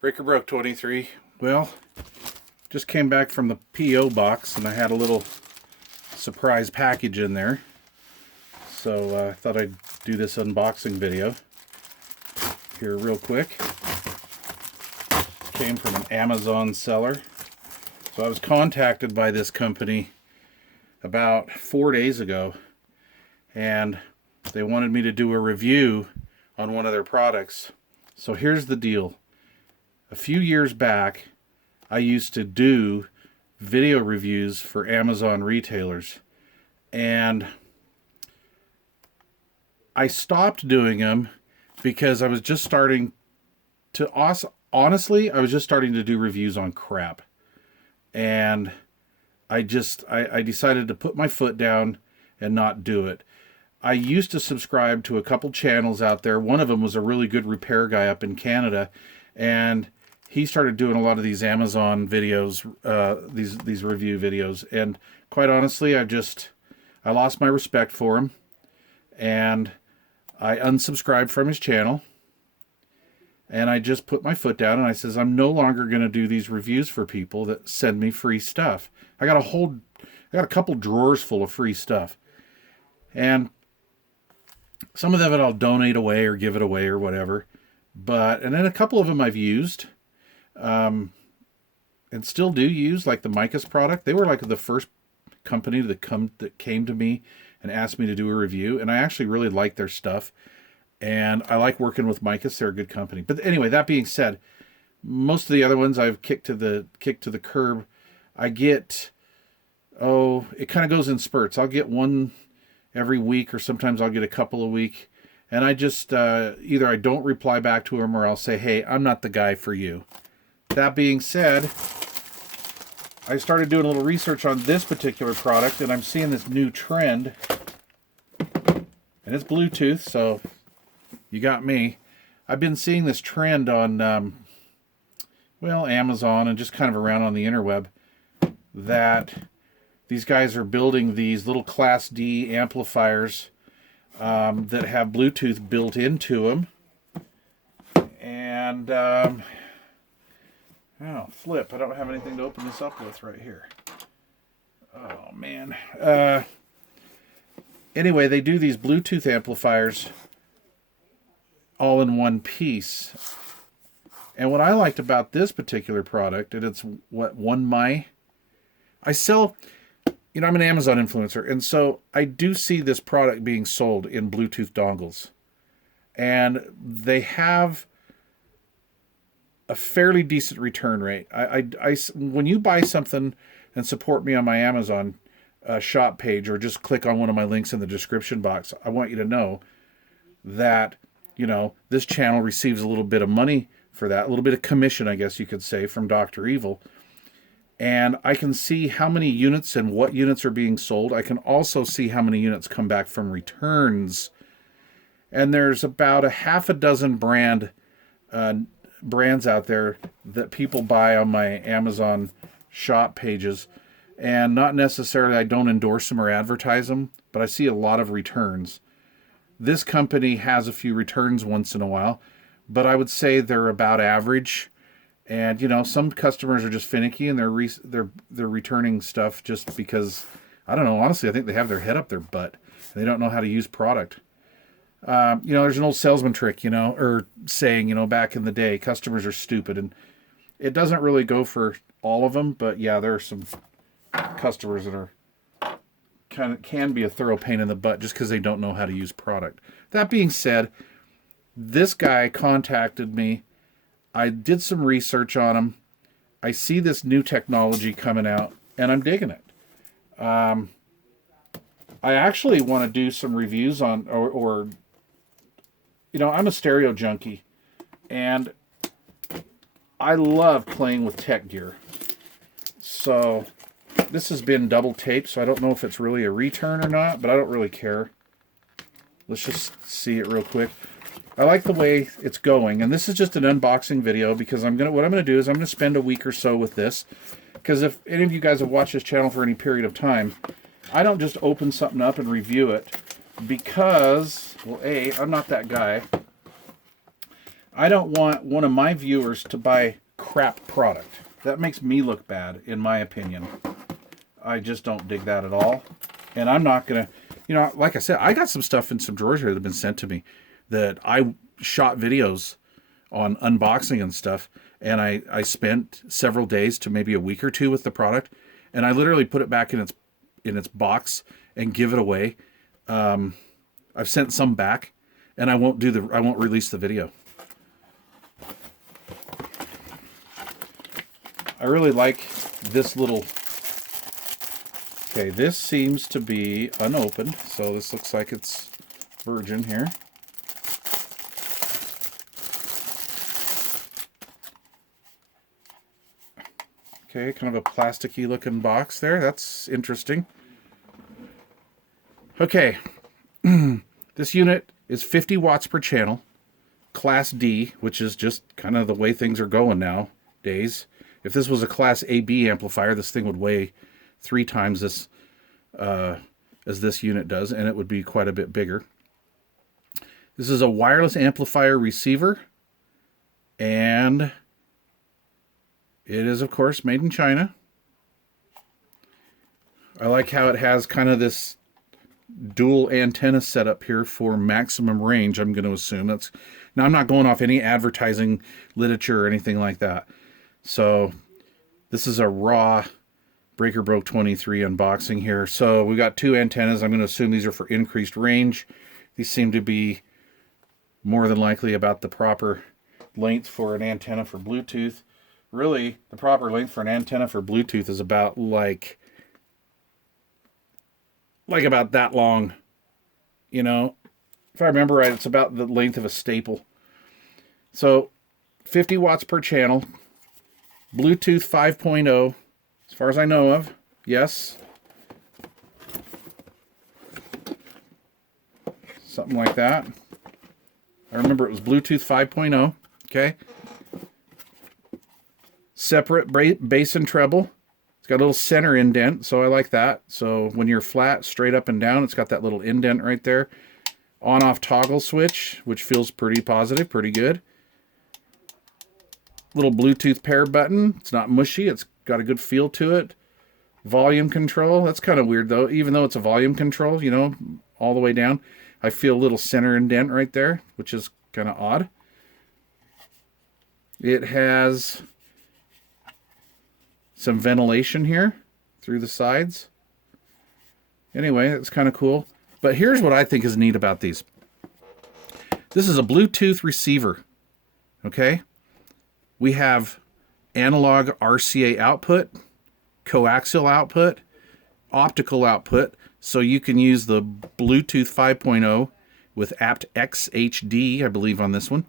Breaker Broke 23. Well, just came back from the P.O. box and I had a little surprise package in there. So I thought I'd do this unboxing video here real quick. Came from an Amazon seller. So I was contacted by this company about 4 days ago, and they wanted me to do a review on one of their products. So here's the deal. A few years back, I used to do video reviews for Amazon retailers, and I stopped doing them because I was just starting to, honestly, I was just starting to do reviews on crap. And I decided to put my foot down and not do it. I used to subscribe to a couple channels out there. One of them was a really good repair guy up in Canada, and he started doing a lot of these Amazon videos, these review videos. And quite honestly, I lost my respect for him, and I unsubscribed from his channel. And I just put my foot down and I says, I'm no longer going to do these reviews for people that send me free stuff. I got a couple drawers full of free stuff. And some of them I'll donate away or give it away or whatever. And then a couple of them I've used, and still do use, like the Micah's product. They were like the first company that came to me and asked me to do a review. And I actually really like their stuff. And I like working with Micah's. They're a good company. But anyway, that being said, most of the other ones I've kicked to the curb. I get, it kind of goes in spurts. I'll get one every week, or sometimes I'll get a couple a week. And I just, either I don't reply back to them, or I'll say, hey, I'm not the guy for you. That being said, I started doing a little research on this particular product, and I'm seeing this new trend. And it's Bluetooth, so you got me. I've been seeing this trend on, Amazon and just kind of around on the interweb, that these guys are building these little Class D amplifiers that have Bluetooth built into them. And, flip. I don't have anything to open this up with right here. Oh, man. Anyway, they do these Bluetooth amplifiers all in one piece. And what I liked about this particular product, and it's 1Mii. I sell, I'm an Amazon influencer, and so I do see this product being sold in Bluetooth dongles. And they have a fairly decent return rate. When you buy something and support me on my Amazon shop page, or just click on one of my links in the description box, I want you to know that this channel receives a little bit of money for that, a little bit of commission, I guess you could say, from Dr. Evil. And I can see how many units and what units are being sold. I can also see how many units come back from returns. And there's about a half a dozen brands out there that people buy on my Amazon shop pages. And not necessarily, I don't endorse them or advertise them, but I see a lot of returns. This company has a few returns once in a while, but I would say they're about average. And some customers are just finicky, and they're returning stuff just because, I don't know. Honestly, I think they have their head up their butt and they don't know how to use product. There's an old salesman trick, or saying, back in the day, customers are stupid, and it doesn't really go for all of them. But yeah, there are some customers that are can be a thorough pain in the butt just because they don't know how to use product. That being said, this guy contacted me. I did some research on him. I see this new technology coming out, and I'm digging it. I actually want to do some reviews on, I'm a stereo junkie, and I love playing with tech gear. So this has been double taped, so I don't know if it's really a return or not, but I don't really care. Let's just see it real quick. I like the way it's going, and this is just an unboxing video because what I'm going to do is I'm going to spend a week or so with this, because if any of you guys have watched this channel for any period of time, I don't just open something up and review it because, well, A, I'm not that guy. I don't want one of my viewers to buy crap product. That makes me look bad, in my opinion. I just don't dig that at all. And I'm not going to, you know, like I said, I got some stuff in some drawers here that have been sent to me that I shot videos on unboxing and stuff. And I spent several days to maybe a week or two with the product. And I literally put it back in its box and give it away. I've sent some back, and I won't release the video. I really like this little... Okay, this seems to be unopened, so this looks like it's virgin here. Okay, kind of a plasticky looking box there. That's interesting. Okay, this unit is 50 watts per channel, Class D, which is just kind of the way things are going nowadays. If this was a Class AB amplifier, this thing would weigh 3 times this as this unit does, and it would be quite a bit bigger. This is a wireless amplifier receiver, and it is, of course, made in China. I like how it has kind of this dual antenna setup here for maximum range, I'm going to assume. Now, I'm not going off any advertising literature or anything like that. So this is a raw Breaker Broke 23 unboxing here. So we got 2 antennas. I'm going to assume these are for increased range. These seem to be more than likely about the proper length for an antenna for Bluetooth. Really, the proper length for an antenna for Bluetooth is about like about that long. You know, if I remember right, it's about the length of a staple. So 50 watts per channel. Bluetooth 5.0, as far as I know of. Yes. Something like that. I remember it was Bluetooth 5.0. Okay. Separate bass and treble. It's got a little center indent, so I like that. So when you're flat, straight up and down, it's got that little indent right there. On-off toggle switch, which feels pretty positive, pretty good. Little Bluetooth pair button. It's not mushy. It's got a good feel to it. Volume control. That's kind of weird, though. Even though it's a volume control, you know, all the way down, I feel a little center indent right there, which is kind of odd. It has some ventilation here through the sides. Anyway, it's kind of cool. But here's what I think is neat about these. This is a Bluetooth receiver. Okay? We have analog RCA output, coaxial output, optical output, so you can use the Bluetooth 5.0 with aptX HD, I believe, on this one.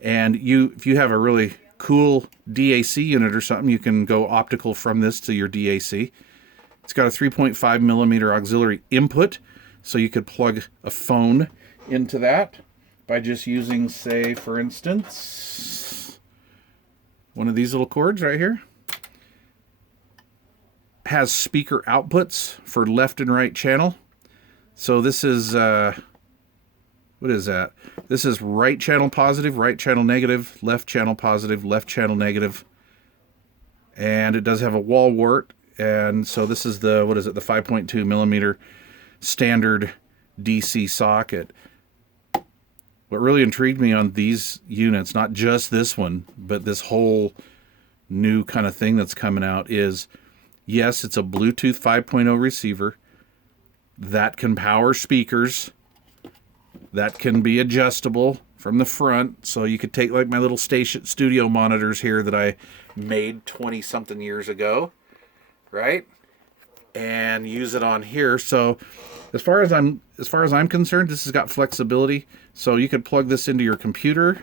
And if you have a really cool DAC unit or something, you can go optical from this to your DAC. It's got a 3.5 millimeter auxiliary input, so you could plug a phone into that by just using, say, for instance, one of these little cords right here. Has speaker outputs for left and right channel. So this is, what is that? This is right channel positive, right channel negative, left channel positive, left channel negative. And it does have a wall wart. And so this is the, what is it? The 5.2 millimeter standard DC socket. What really intrigued me on these units, not just this one, but this whole new kind of thing that's coming out is, yes, it's a Bluetooth 5.0 receiver that can power speakers, that can be adjustable from the front. So you could take like my little studio monitors here that I made 20-something years ago, right? And use it on here. So as far as I'm concerned, this has got flexibility. So you could plug this into your computer,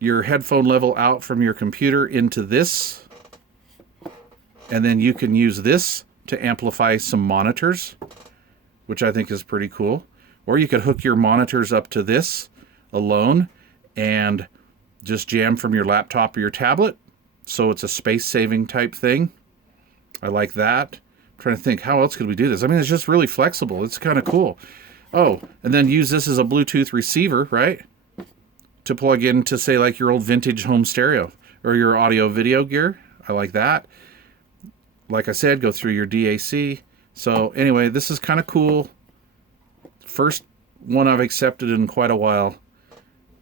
your headphone level out from your computer into this, and then you can use this to amplify some monitors, which I think is pretty cool. Or you could hook your monitors up to this alone and just jam from your laptop or your tablet. So it's a space-saving type thing. I like that. I'm trying to think, how else could we do this? I mean, it's just really flexible. It's kind of cool. Oh, and then use this as a Bluetooth receiver, right? to plug into, say, like your old vintage home stereo or your audio video gear. I like that. Like I said, go through your DAC. So anyway, this is kind of cool. First one I've accepted in quite a while,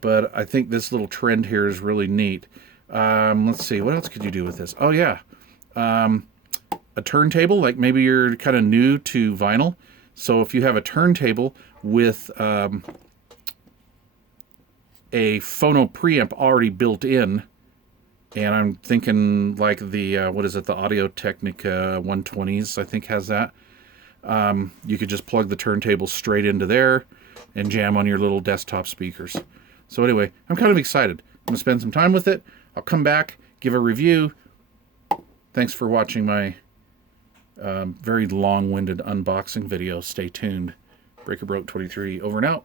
but I think this little trend here is really neat. Let's see, what else could you do with this? Oh yeah, a turntable. Like maybe you're kind of new to vinyl, so if you have a turntable with a phono preamp already built in, and I'm thinking like the what is it, the Audio Technica 120s, I think has that. You could just plug the turntable straight into there and jam on your little desktop speakers. So anyway, I'm kind of excited. I'm gonna spend some time with it. I'll come back, give a review. Thanks for watching my very long-winded unboxing video. Stay tuned. Breaker Broke 23 over and out.